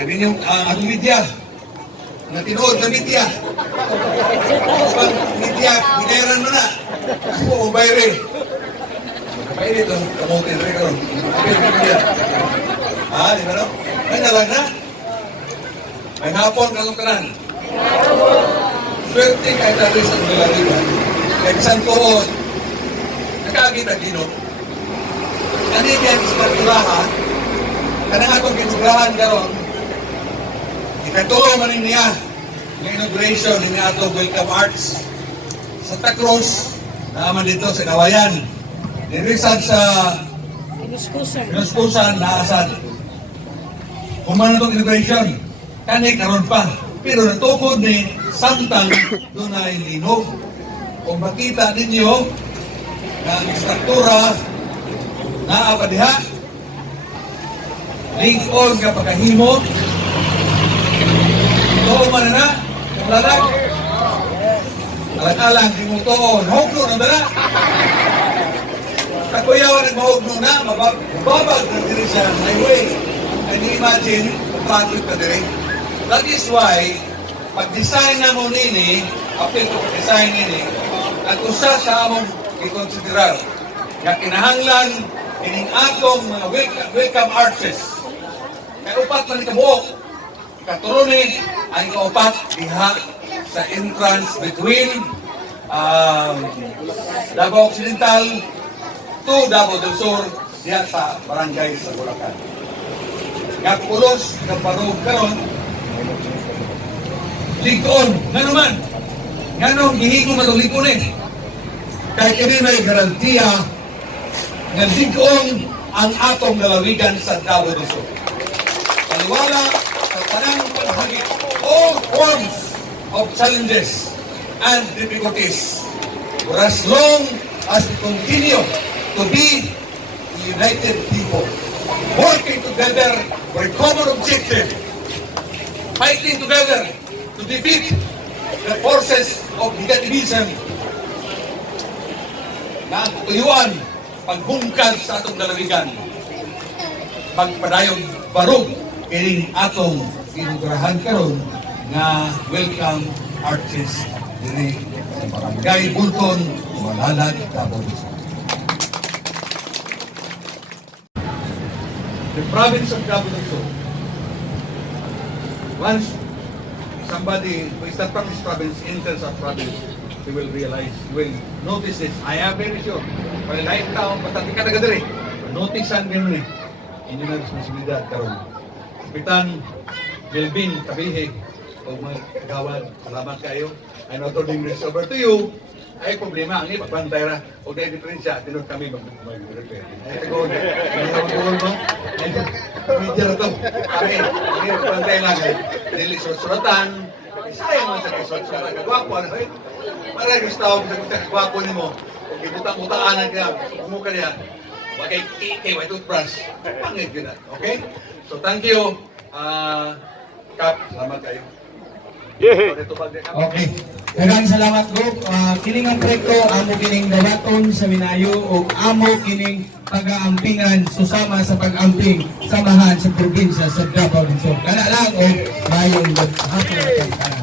Kaya din yung ang media. Na tinuod na media. Pag media, binayaran mo na. Ako, bayre. Bayre ito. Kamutin rin ka ron. Di ba no? May nalang na. May hapon ka kanan. Swerte kahit natin sa mga diba? Kahit saan ko, nakakita dino. Kanigyan sa pagkulahan, kanang akong kinuglahan karon, ikatuloy man niya ng inauguration ng ato Welcome Arts sa Tacros, naman dito sa Kawayan. Nirisad sa Pinuskusan na asad. Kumana itong inauguration, kani karon pa. Pero natukod ni samtang doon ay linog. Kung makita ninyo na ang struktura na apadiha, lingkod nga pagkahimo, ito man na, lalag, alang-alang, di mo ito, nahugno na dala. Kakuyawan ang mahugno na, mababag na diri sa highway. And imagine, traffic na diri. That is why, pag-design na mo nini, apil ko pag-design nini, at usa sa among i-considerar, nga kinahanglan, ining atong mga welcome arches. Kaya upat man ikabuok, katurunin, ang ikaupat, diha sa entrance between Davao Occidental to Davao del Sur, diha sa barangay sa Bulacan. Nga pulos, nga parog karon, Lincoln, nga naman, nga nung gihingo matong Lincoln kahit hindi may garantiya nga Lincoln ang atong lalawigan sa Davao del Sur. Paniwala sa panang paghagit all forms of challenges and difficulties for as long as we continue to be a united people, working together for a common objective, fighting together to defeat the forces of negativism na ang tutuyuan pagbungkag sa atong lalawigan, pagpadayong barog kining atong inugurahan karon nga welcome arches diri sa barangay Bulton, Malalag, Davao del Sur. The province of Davao del Sur, once somebody who is not from this province enters our province, he will realize, he will notice this. I am very sure. Para lahat taong patati ka na gadari, noticean nyo ni inyo na responsibilidad karon. Kapitan Melvin Kabihig o mga kagawad, salamat kayo. I know turning this over to you. Ay problema, ang ipapantay ra. O dahil diferensya, tinod kami mag-repair. Ay tagon, may nabagul mo? Ay medyo na ito. Kami, ang ipapantay lang ay nilisulat-sulatan. Sayang man sa kisulat-sulatan. Kagwapo, ano eh? Para gusto ako sa kagwapo ni mo. Kung ibutang-butaan ka, kumuka niya. Wakay kikay, may toothbrush. Pangit yun na. Okay? So thank you. Kap, salamat kayo. Okay. Daghang salamat group. Kining ang proyekto amo kining dawaton sa Minayo o amo kining pag-aampingan susama sa pag-amping samahan sa probinsya sa Davao del Sur. Kana lang o mayong hapon.